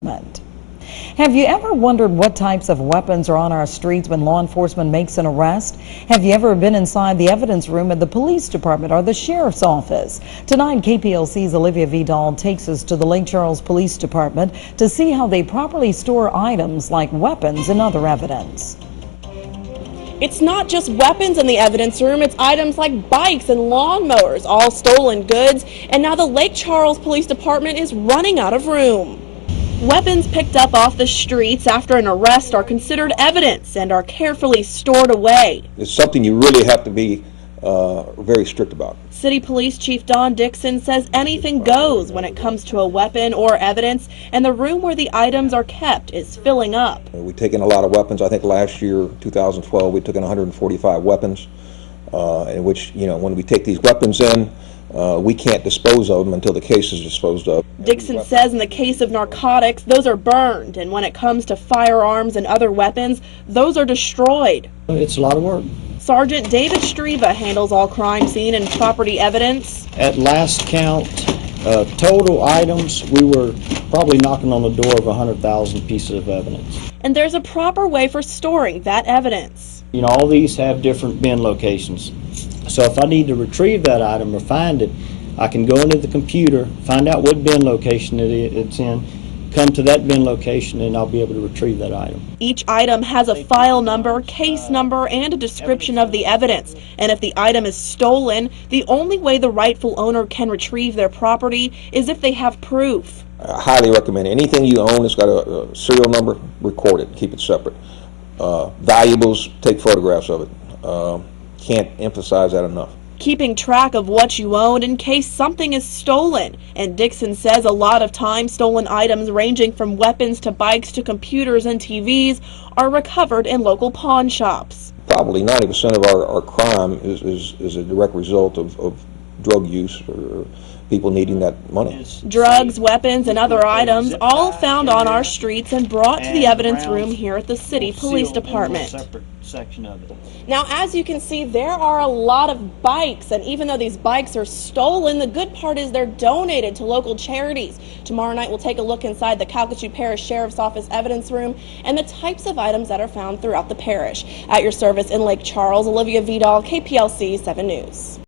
Have you ever wondered what types of weapons are on our streets when law enforcement makes an arrest? Have you ever been inside the evidence room at the police department or the sheriff's office? Tonight, KPLC's Olivia Vidal takes us to the Lake Charles Police Department to see how they properly store items like weapons and other evidence. It's not just weapons in the evidence room, it's items like bikes and lawnmowers, all stolen goods, and now the Lake Charles Police Department is running out of room. Weapons picked up off the streets after an arrest are considered evidence and are carefully stored away. It's something you really have to be very strict about. City Police Chief Don Dixon says anything goes when it comes to a weapon or evidence, and the room where the items are kept is filling up. We take in a lot of weapons. I think last year, 2012, we took in 145 weapons, in which, when we take these weapons in, we can't dispose of them until the case is disposed of. Dixon says in the case of narcotics, those are burned, and when it comes to firearms and other weapons, those are destroyed. It's a lot of work. Sergeant David Streva handles all crime scene and property evidence. At last count, total items, we were probably knocking on the door of 100,000 pieces of evidence. And there's a proper way for storing that evidence. All these have different bin locations. So if I need to retrieve that item or find it, I can go into the computer, find out what bin location it's in, come to that bin location, and I'll be able to retrieve that item. Each item has a file number, case number, and a description of the evidence. And if the item is stolen, the only way the rightful owner can retrieve their property is if they have proof. I highly recommend anything you own that's got a serial number, record it, keep it separate. Valuables, take photographs of it. Can't emphasize that enough. Keeping track of what you own in case something is stolen. And Dixon says a lot of times stolen items ranging from weapons to bikes to computers and TVs are recovered in local pawn shops. Probably 90% of our crime is a direct result of drug use or people needing that money. Drugs, weapons, and other items all found on our streets and brought to the evidence room here at the City Police Department. Now, as you can see, there are a lot of bikes, and even though these bikes are stolen, the good part is they're donated to local charities. Tomorrow night, we'll take a look inside the Calcasieu Parish Sheriff's Office evidence room and the types of items that are found throughout the parish. At your service in Lake Charles, Olivia Vidal, KPLC 7 News.